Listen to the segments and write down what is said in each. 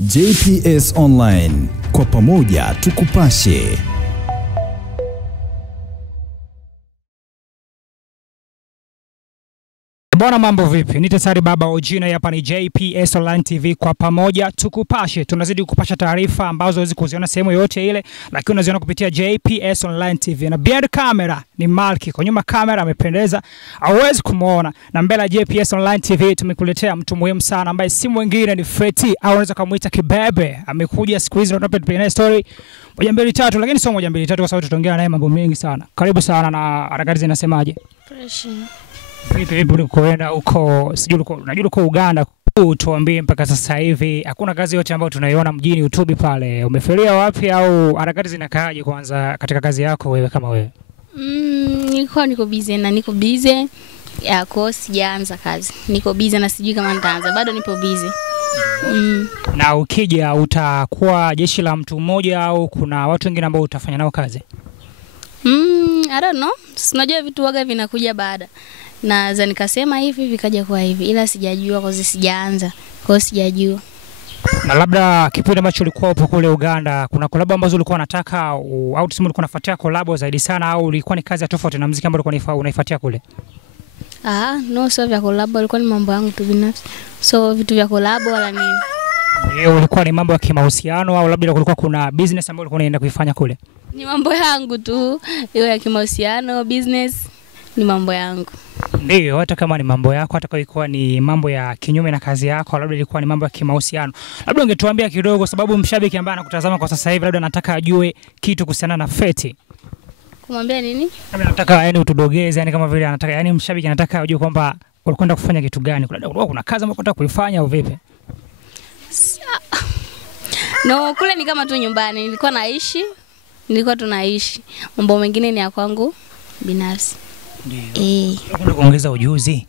JPS Online, kwa pamoja tukupashe. Bwana, mambo vipi? Ni Tesari Baba Ojina, hapa ni JPS Online TV, kwa pamoja tukupashe. Tunazidi kukupasha taarifa ambazo huwezi kuziona sehemu yote ile, lakini unaziona kupitia JPS Online TV. Na behind camera ni Malki, kwa nyuma kamera amependeza, hauwezi kumuona. Na mbele ya JPS Online TV tumekuletea mtu muhimu sana ambaye si mwingine ni Feti, au unaweza kumuita Kibebe. Amekuja siku hizi na tunapenda story moja mbili tatu, lakini sio moja mbili tatu kwa sababu tutaongea naye mambo mengi sana. Karibu sana, na harakati zinasemaje? Fresh. Vipi ulikoenda huko? Sijui unajua uko Uganda, tuambie mpaka sasa hivi hakuna kazi yote ambayo tunaiona mjini YouTube pale. Umefelia wapi au harakati zinakaaje kwanza katika kazi yako wewe kama wewe? Niko busy ya course, sijaanza kazi. Niko busy na sijui kama nitaanza. Bado nipo busy. Na ukija utakuwa jeshi la mtu mmoja au kuna watu wengine ambao utafanya nao kazi? I don't know. Unajua vitu waga vinakuja baada. Na za nikasema hivi vikaja kwa hivi, ila sijajua kwa sababu sijaanza. Kwa sijajua. Na labda kipindi ambacho ulikuwa upo kule Uganda, kuna collab ambazo ulikuwa unataka au tuseme ulikuwa unafuatia collab zaidi sana, au ulikuwa ni kazi ya tofauti na muziki ambao ulikuwa unaifuatia kule? No, sio vya collab, ilikuwa ni mambo yangu tu binafsi. So vitu vya collab wala nini. Ulikuwa ni mambo ya kimahusiano au labda kulikuwa kuna business ambayo ulikuwa unaenda kuifanya kule? Ni mambo yangu tu, hiyo ya kimahusiano, business ni mambo yangu. Ndio, hata kama ni mambo yako, hata kama ilikuwa ni mambo ya kinyume na kazi yako, labda ilikuwa ni mambo ya kimahusiano, labda ungetuambia kidogo, sababu mshabiki ambaye anakutazama kwa sasa hivi labda anataka ajue kitu kuhusiana na Feti. Kumwambia nini? Labda nataka utudogeze, kama vile anataka mshabiki anataka ajue kwamba ulikwenda kufanya kitu gani, kuna kazi ambayo unataka kuifanya au vipi? No, kule ni kama tu nyumbani, nilikuwa tunaishi. Mambo mengine ni ya kwangu binafsi. Ndio. Unataka kuongeza ujuzi?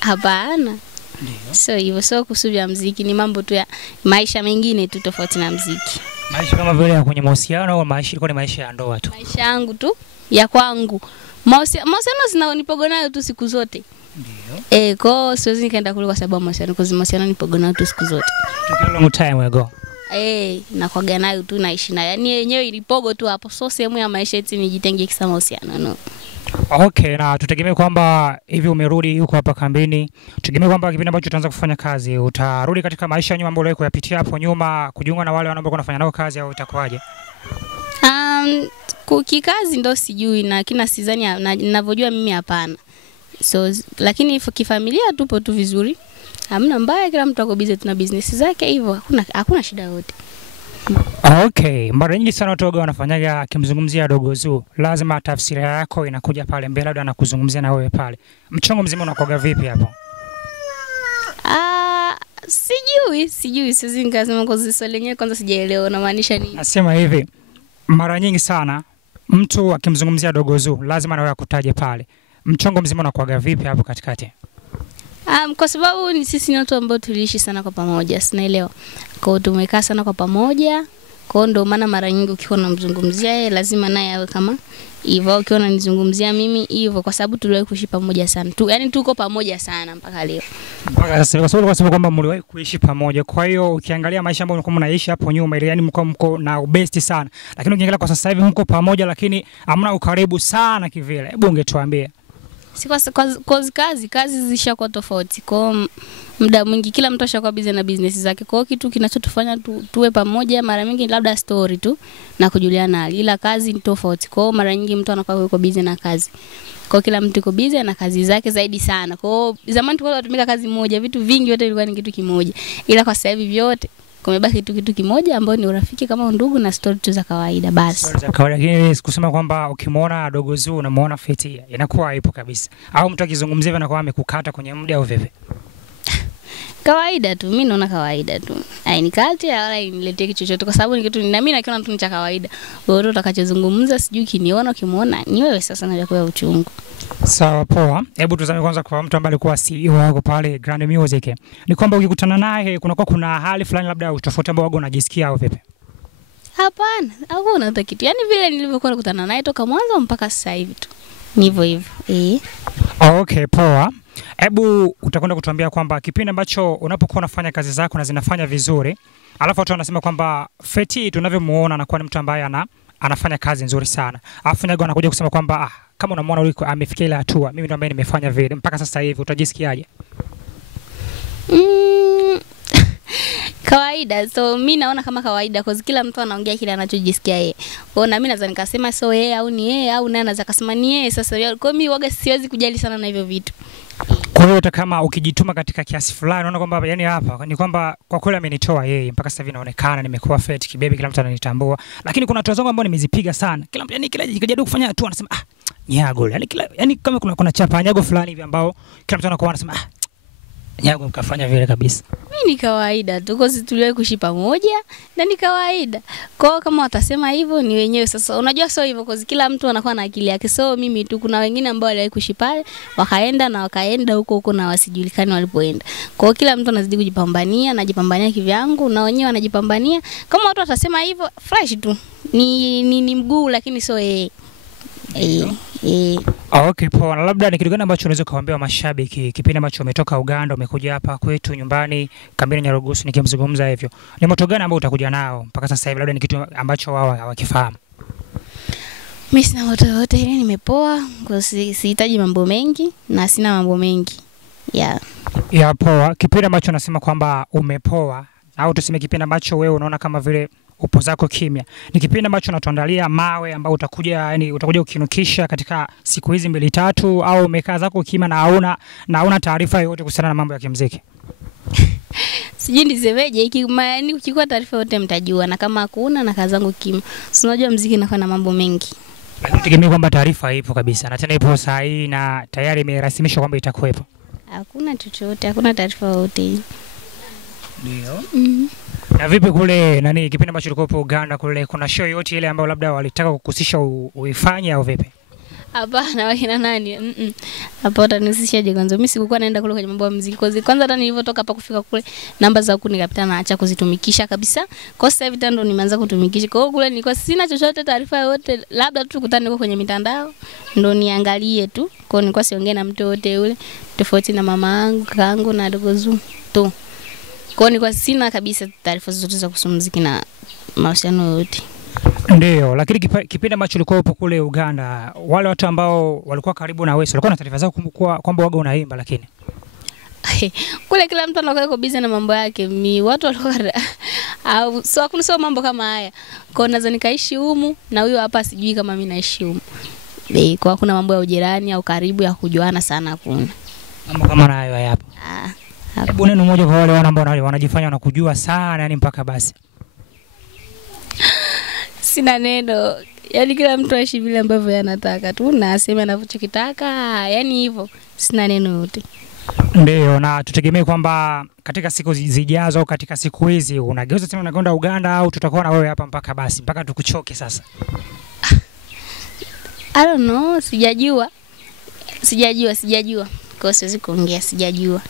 Hapana. Ndio. So hivyo, sio kusubia muziki, ni mambo tu ya maisha mengine tu tofauti na muziki. Maisha kama vile ya kwenye mahusiano au maisha ilikuwa ni maisha ya ndoa tu? Maisha yangu tu ya kwangu. Mahusiano zinanipogo nayo tu siku zote. Ndio. Kwa siwezi nikaenda kule kwa sababu mahusiano nipogo nayo tu siku zote. Tukio long time ago. Na kwa nayo tu naishi nayo. Yaani yenyewe ilipogo tu hapo. So sehemu ya maisha eti nijitenge kisa mahusiano, no. Okay, na tutegemea kwamba hivi umerudi huko hapa kambini. Tutegemea kwamba kipindi ambacho utaanza kufanya kazi utarudi katika maisha nyuma ambayo ulikuwa unapitia hapo nyuma, kujiunga na wale ambao wanafanya nao kazi, au itakuwaje? Kikazi ndo sijui, na kina sidhani ninavyojua mimi hapana. So lakini kifamilia tupo tu vizuri. Hamna mbaya, kila mtu ako busy tuna business zake hivyo, hakuna shida yote. Okay, mara nyingi sana watu wanafanyaga kimzungumzia Dogo Zuu, lazima tafsiri yako inakuja pale mbele, labda anakuzungumzia na wewe pale. Mchongo mzima unakoga vipi hapo? Sijui siwezi nikasema kwa sababu swali lenyewe kwanza sijaelewa unamaanisha nini. Nasema hivi, mara nyingi sana mtu akimzungumzia Dogo Zuu lazima na wewe akutaje pale. Mchongo mzima unakoga vipi hapo katikati? Kwa sababu ni sisi ni watu ambao tuliishi sana kwa pamoja, sinaelewa. Kwa hiyo tumekaa sana kwa pamoja. Kwa hiyo ndio maana mara nyingi ukiwa unamzungumzia yeye lazima naye awe kama hivyo, ukiwa unanizungumzia mimi hivyo, kwa sababu tuliwahi kuishi pamoja sana. Yaani tuko pamoja sana mpaka leo. Mpaka sasa, kwa sababu kwamba mliwahi kuishi pamoja. Kwa hiyo ukiangalia maisha ambayo mlikuwa mnaishi hapo nyuma ile, yani mko na ubesti sana. Lakini ukiangalia kwa sasa hivi mko pamoja lakini hamna ukaribu sana kivile. Hebu ungetuambia. Si kwa kazi zishakuwa tofauti. Kwa muda mwingi kila mtu ashakuwa busy na business zake. Kwa kitu kinachotufanya tuwe pamoja mara nyingi labda story tu na kujuliana, ila kazi ni tofauti. Kwa mara nyingi mtu anakuwa yuko busy na kazi. Kwa kila mtu yuko busy na kazi zake zaidi sana. Kwa zamani tulikuwa tunatumika kazi moja, vitu vingi yote ilikuwa ni kitu kimoja. Ila kwa sasa hivi vyote kumebaki kitu kimoja ambao ni urafiki kama ndugu na story tu za kawaida basi. Story za kawaida, lakini kusema kwamba ukimwona Dogo Zuu unamuona Feti inakuwa ipo kabisa. Au mtu akizungumzia anakuwa amekukata kwenye muda au vipi? Kawaida tu, mimi naona kawaida tu. Nikate wala niletee kitu chochote kwa sababu ni kitu na mimi nakiona mtu ni cha kawaida. Wewe utakachozungumza sijui kiniona ukimwona ni wewe sasa na kwa uchungu. Sawa, poa. Hebu tuzame kwanza kwa mtu ambaye alikuwa CEO wako pale Grand Music. Ni kwamba ukikutana naye kuna hali fulani labda utofauti ambao unajisikia au vipi? Hapana, hakuna hata kitu. Yaani vile nilivyokuwa nakutana naye toka mwanzo mpaka sasa hivi tu. Ni hivyo hivyo. Okay, poa. Hebu utakwenda kutuambia kwamba kipindi ambacho unapokuwa unafanya kazi zako na zinafanya vizuri, alafu watu wanasema kwamba Feti tunavyomuona anakuwa ni mtu ambaye anafanya kazi nzuri sana. Alafu Nyago anakuja kusema kwamba kama unamuona uliko amefikia ile hatua, mimi ndo ambaye nimefanya vile mpaka sasa hivi, utajisikiaje? Kawaida. So mimi naona kama kawaida kwa kila mtu anaongea kile anachojisikia yeye. Kwa na mimi naweza nikasema so yeye au ni yeye au naye anaweza kusema ni yeye. Sasa kwa mimi waga siwezi kujali sana na hivyo vitu. Kwa hiyo hata kama ukijituma katika kiasi fulani unaona kwamba yani hapa ni kwamba kwa kweli amenitoa yeye mpaka sasa hivi naonekana nimekuwa Feti kibebe, kila mtu ananitambua. Lakini kuna watu wangu ambao nimezipiga sana. Kila mtu yani kila jikajaribu kufanya hatua anasema Nyago. Yani kama kuna chapa Nyago fulani hivi ambao kila mtu anakuwa anasema Nyago mkafanya vile kabisa. Mimi ni kawaida tu, kwa sababu tuliwahi kuishi pamoja na ni kawaida. Kwa kama watasema hivyo ni wenyewe sasa. Unajua sio hivyo, kwa kila mtu anakuwa na akili yake. So mimi tu, kuna wengine ambao waliwahi kuishi pale wakaenda huko na wasijulikani walipoenda. Kwa kila mtu anazidi kujipambania, najipambania kivyangu na wenyewe wanajipambania. Kama watu watasema hivyo fresh tu. Ni mguu lakini sio yeye. Okay, poa. Na labda ni kitu gani ambacho unaweza kuwaambia mashabiki kipindi ambacho umetoka Uganda umekuja hapa kwetu nyumbani kambini Nyarugusu, nikimzungumza hivyo? Ni moto gani ambao utakuja nao mpaka sasa hivi, labda ni kitu ambacho wao hawakifahamu? Mimi sina moto wote, ile nimepoa, kwa sihitaji mambo mengi na sina mambo mengi. Ya poa. Kipindi ambacho unasema kwamba umepoa au tuseme kipindi ambacho wewe unaona kama vile upo zako kimya, ni kipindi ambacho unatuandalia mawe ambao utakuja ukinukisha katika siku hizi 2-3, au umekaa zako kimya na hauna taarifa yoyote kuhusiana na mambo ya kimuziki? Sijui nisemeje, yani ukikuwa taarifa yote mtajua, na kama hakuna na kazi zangu kimya. Si unajua muziki inakuwa na mambo mengi. Lakini tegemea kwamba taarifa ipo kabisa na tena ipo sahihi na tayari imerasimishwa kwamba itakuwepo. Hakuna chochote, hakuna taarifa yote. Ndio. Na vipi kule kipindi ambacho ulikuwa Uganda kule, kuna show yote ile ambayo labda walitaka kukusisha uifanye au vipi? Hapana, wakina nani? Hapo utanisishaje kwanza? Mimi sikuwa naenda kule kwenye mambo ya muziki. Kwanza hata nilivyotoka hapa kufika kule, namba za huku nikapita naacha kuzitumikisha kabisa. Kwa sasa hivi ndo nimeanza kutumikisha. Kwa hiyo kule nilikuwa sina chochote, taarifa yote, labda tu tukutane huko kwenye mitandao ndo niangalie tu. Kwa hiyo nilikuwa siongee na mtu yote yule, tofauti na mama yangu, kakaangu na dogo zangu tu. Kwa hiyo nilikuwa sina kabisa taarifa zote za kuhusu muziki na mahusiano yote. Ndio, lakini kipindi ambacho ulikuwa upo kule Uganda, wale watu ambao walikuwa karibu na wewe walikuwa na taarifa zao kwamba waga unaimba, lakini kule kila mtu anakuwa busy na mambo yake. Watu walikuwa au hakuna mambo kama haya. Kwa naweza nikaishi humu na huyo hapa sijui kama mimi naishi humu. Kwa kuna mambo ya ujirani au karibu ya kujuana sana hakuna. Mambo kama hayo hapo. Hebu neno moja kwa wale ambao wanajifanya wanakujua sana, yani mpaka basi. Sina neno. Yaani kila mtu aishi vile ambavyo anataka tu na aseme anachokitaka. Yaani hivyo. Sina neno yote. Ndio, na tutegemee kwamba katika siku zijazo au katika siku hizi unageuza tena unakwenda Uganda, au tutakuwa na wewe hapa mpaka basi mpaka tukuchoke sasa? I don't know, sijajua. Kwa siwezi kuongea, sijajua.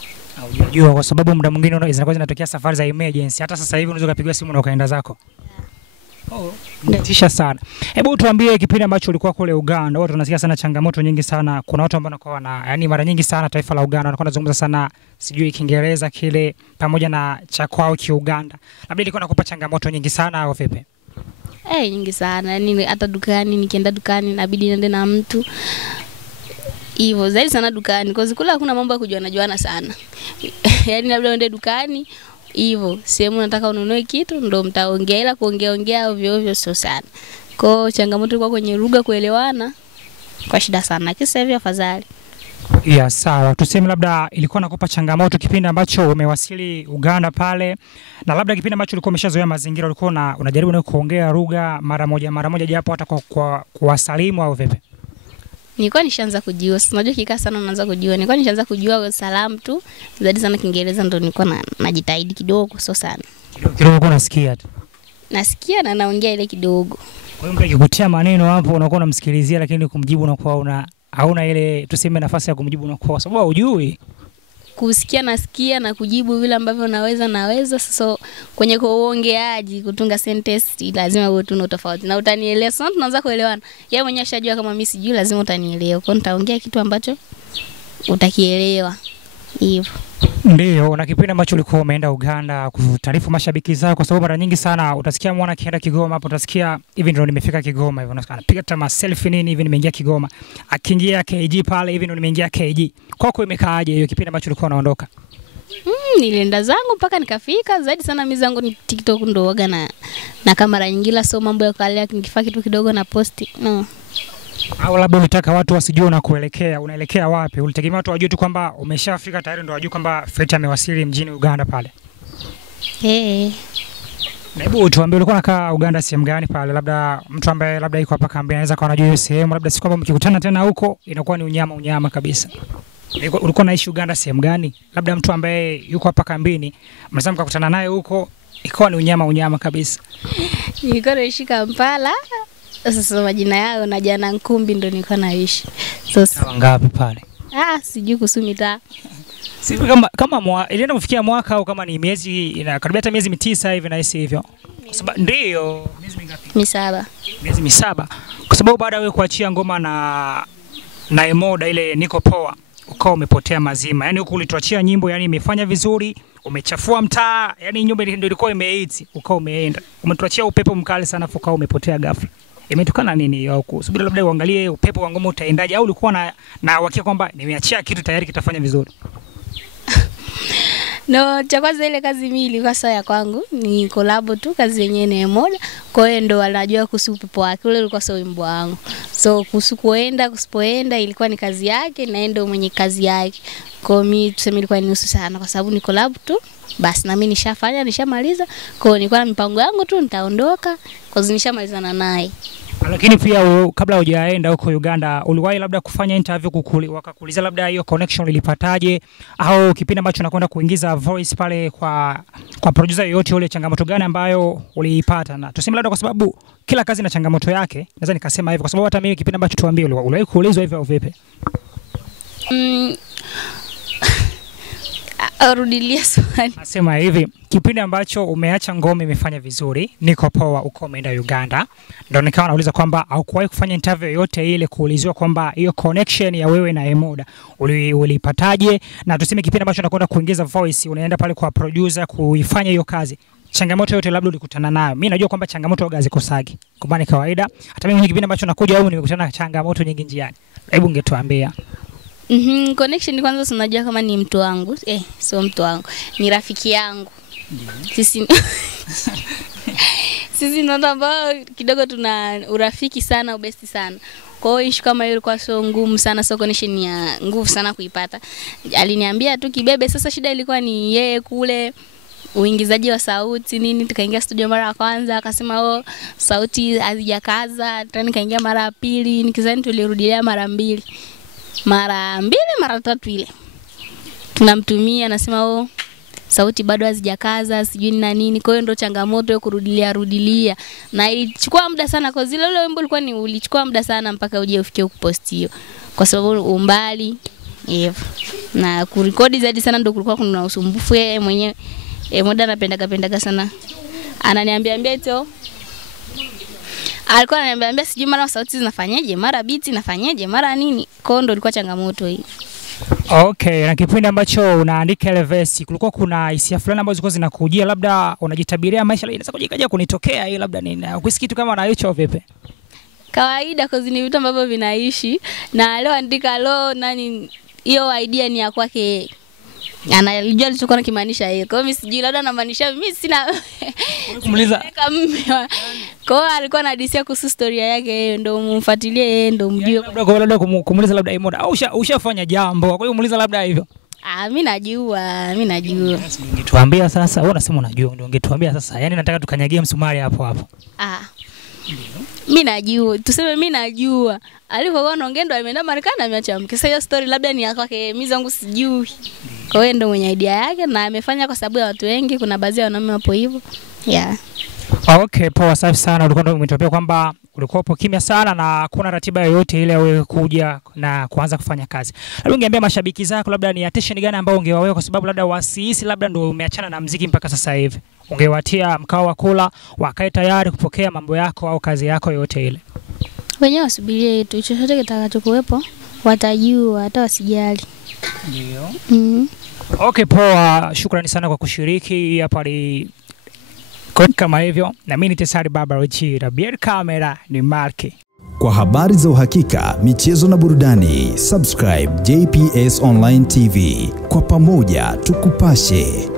Unajua kwa sababu muda mwingine zinakuwa zinatokea safari za emergency. Hata sasa hivi unaweza kupiga simu na ukaenda zako. Tisha sana. Hebu tuambie kipindi ambacho ulikuwa kule Uganda, watu wanasikia sana changamoto nyingi sana. Kuna watu ambao wanakuwa yani mara nyingi sana taifa la Uganda wanakuwa wanazungumza sana sijui Kiingereza kile pamoja na cha kwao Kiuganda. Labda ilikuwa nakupa changamoto nyingi sana au vipi? Nyingi sana. Yaani hata dukani, nikienda dukani inabidi niende na mtu. Hivyo zaidi sana dukani, kwa sababu kula hakuna mambo ya kujuana sana. Yaani labda uende dukani hivyo, sehemu nataka ununue kitu ndo mtaongea, ila kuongea ovyo sio sana. Kwa changamoto kwa kwenye lugha kuelewana kwa shida sana. Kisa hivi afadhali. Sawa. Tuseme labda ilikuwa nakupa changamoto kipindi ambacho umewasili Uganda pale, na labda kipindi ambacho ulikuwa umeshazoea mazingira, ulikuwa unajaribu na kuongea lugha mara moja japo hata kwa kuwasalimu au vipi? Nilikuwa nishaanza kujua. Unajua kikaa sana unaanza kujua. Nilikuwa nishaanza kujua salamu tu. Zaidi sana Kiingereza ndo nilikuwa najitahidi kidogo, sio sana. Kidogo unasikia tu. Nasikia na naongea ile kidogo. Kwa hiyo mtu akikutia maneno hapo unakuwa unamsikilizia, lakini kumjibu unakuwa hauna ile tuseme nafasi ya kumjibu unakuwa sababu hujui. Kusikia nasikia na kujibu vile ambavyo naweza. Sasa kwenye kuongeaji kutunga sentence lazima uwe tu tofauti na utanielewa. Sasa tunaanza kuelewana. Yeye mwenyewe ashajua kama mimi sijui, lazima utanielewa. Kwa nitaongea kitu ambacho utakielewa hivyo. Ndio, na kipindi ambacho ulikuwa umeenda Uganda kutaarifu mashabiki zao, kwa sababu mara nyingi sana utasikia mwana akienda Kigoma hapo, utasikia hivi ndio nimefika Kigoma, hivyo unasikia anapiga tama selfie nini hivi, nimeingia Kigoma, akiingia KG pale hivi ndio nimeingia KG. Kwako imekaaje hiyo kipindi ambacho ulikuwa unaondoka? Nilienda zangu mpaka nikafika. Zaidi sana mimi zangu ni TikTok ndo waga na kamera nyingine, so mambo ya kale nikifanya kitu kidogo na post. No. Au labda unataka watu wasijue unakoelekea, unaelekea wapi? Ulitegemea watu wajue tu kwamba umeshafika tayari ndio wajue kwamba Feti amewasili mjini Uganda pale? Na hebu tuambie ulikuwa unakaa Uganda sehemu gani pale? Labda mtu ambaye labda yuko hapa kambi anaweza kawa anajua hiyo sehemu, labda si kwamba mkikutana tena huko inakuwa ni unyama kabisa. Ulikuwa unaishi Uganda sehemu gani? Labda mtu ambaye yuko hapa kambini mnaweza mkakutana naye huko ikawa ni unyama kabisa. Nilikuwa naishi Kampala. Sasa majina yao na Jana Nkumbi ndo nilikuwa naishi. Sasa ngapi pale? Sijui kuhusu mitaa. Sisi kama ilienda kufikia mwaka au kama ni miezi inakaribia hata miezi 9 hivi na hisi hivyo. Kwa sababu ndio miezi mingapi? 7. Miezi 7. Kwa sababu baada ya wewe kuachia ngoma na Emoda ile Niko Poa, ukao umepotea mazima. Yaani huko ulituachia nyimbo, yani imefanya vizuri, umechafua mtaa, yani nyumba ndio ilikuwa imeiti, ukao umeenda. Umetuachia upepo mkali sana, ukao umepotea ghafla. Imetokana nini hiyo? Kusubiri labda uangalie upepo wa ngoma utaendaje, au ulikuwa na uhakika kwamba nimeachia kitu tayari kitafanya vizuri? No, cha kwanza ile kazi mimi ilikuwa sawa ya kwangu, ni collab tu, kazi yenyewe ni Emoda. Kwa hiyo ndo anajua kuhusu upepo wake, ule ulikuwa sio wimbo wangu. So kuhusu kuenda kusipoenda ilikuwa ni kazi yake na ndo mwenye kazi yake. Kwa hiyo mimi tuseme ilikuwa ni nusu sana kwa sababu ni collab tu. Basi na mimi nishafanya, nishamaliza. Kwa hiyo nilikuwa na mipango yangu tu, nitaondoka kwa sababu nishamalizana naye. Lakini pia kabla hujaenda huko Uganda, uliwahi labda kufanya interview wakakuuliza labda hiyo connection ilipataje, au kipindi ambacho unakwenda kuingiza voice pale kwa producer yoyote yule, changamoto gani ambayo uliipata? Na tuseme labda kwa sababu kila kazi na changamoto yake, naweza nikasema hivyo kwa sababu hata mimi kipindi ambacho tuambie uliwahi kuulizwa hivyo au vipi? Arudilia swali. Nasema hivi, kipindi ambacho umeacha ngoma imefanya vizuri, Niko Poa, uko umeenda Uganda, ndio nikawa nauliza kwamba haukuwahi kufanya interview yoyote ile kuulizwa kwamba hiyo connection ya wewe na Emoda ulipataje? Na tuseme kipindi ambacho unakwenda kuingiza voice, unaenda pale kwa producer kuifanya hiyo kazi, changamoto yote labda ulikutana nayo? Mimi najua kwamba changamoto waga zikosagi, kwa maana kawaida. Hata mimi kipindi ambacho nakuja huko nimekutana na changamoto nyingi njiani. Hebu ungetuambia. Connection kwanza unajua kama ni mtu wangu, sio mtu wangu, ni rafiki yangu. Sisi ndio ambao kidogo tuna urafiki sana, ubesti sana. Kwa hiyo issue kama hiyo ilikuwa sio ngumu sana, sio connection ya nguvu sana kuipata. Aliniambia tu kibebe, sasa shida ilikuwa ni yeye kule uingizaji wa sauti nini. Tukaingia studio mara ya kwanza akasema sauti hazijakaza, tena nikaingia mara ya pili, nikizani tulirudia mara 2 mara 3 ile tunamtumia, anasema sauti bado hazijakaza sijui na nini. Kwa hiyo ndo changamoto ya kurudilia na ilichukua muda sana kwa zile ile wimbo ulikuwa ulichukua muda sana mpaka uje ufikie kupost hiyo, kwa sababu umbali na kurekodi zaidi sana ndo kulikuwa kuna usumbufu. Yeye mwenyewe Emoda anapendaga sana, ananiambia hicho, alikuwa ananiambia sijui mara sauti zinafanyaje, mara beat inafanyaje, mara nini. Kwa hiyo ndo ilikuwa changamoto hii. Okay, na kipindi ambacho unaandika ile verse kulikuwa kuna hisia fulani ambazo zilikuwa zinakujia, labda unajitabiria maisha inaweza kujikaja kunitokea hii labda nini? Ukisikia kitu kama unaicho vipi? Kawaida kwa ni vitu ambavyo vinaishi, na leo andika nani hiyo idea ni ya kwake. Anajua alichokuwa anakimaanisha yeye. Kwa hiyo mimi sijui labda anamaanisha, mimi sina kumuuliza. Kwa hiyo alikuwa anadisia kuhusu storia yake yeye, ndio mumfuatilie yeye ndio mjue. Labda kumuuliza labda Emoda au ushafanya jambo, kwa hiyo muuliza labda hivyo. Mimi najua. Ungetuambia sasa, wewe unasema unajua, ndio ungetuambia sasa. Yaani nataka tukanyagie msumari hapo. Mimi najua. Tuseme mimi najua. Alipokuwa anaongea ndo ameenda Marekani ameacha mke. Sasa hiyo story labda ni yake, mimi zangu sijui. Kwa hiyo ndo mwenye idea yake na amefanya kwa sababu ya watu wengi, kuna baadhi ya wanaume wapo hivyo. Okay, poa, safi sana. Ulikuwa umetupia kwamba ulikuwa hapo kimya sana na kuna ratiba yoyote ile wewe kuja na kuanza kufanya kazi. Labda ungeambia mashabiki zako labda ni attention gani ambao ungewaweka, kwa sababu labda wasihisi labda ndio umeachana na muziki mpaka sasa hivi. Ungewatia mkao wa kula, wakae tayari kupokea mambo yako au kazi yako yote ile. Wenyewe wasubirie tu chochote kitakachokuwepo, watajua, hata wasijali. Ndio. Okay, poa. Shukrani sana kwa kushiriki hapa kama hivyo. Na mimi ni Tesari Baba Ojira. Behind camera ni Marky. Kwa habari za uhakika, michezo na burudani, subscribe JPS Online TV. Kwa pamoja tukupashe.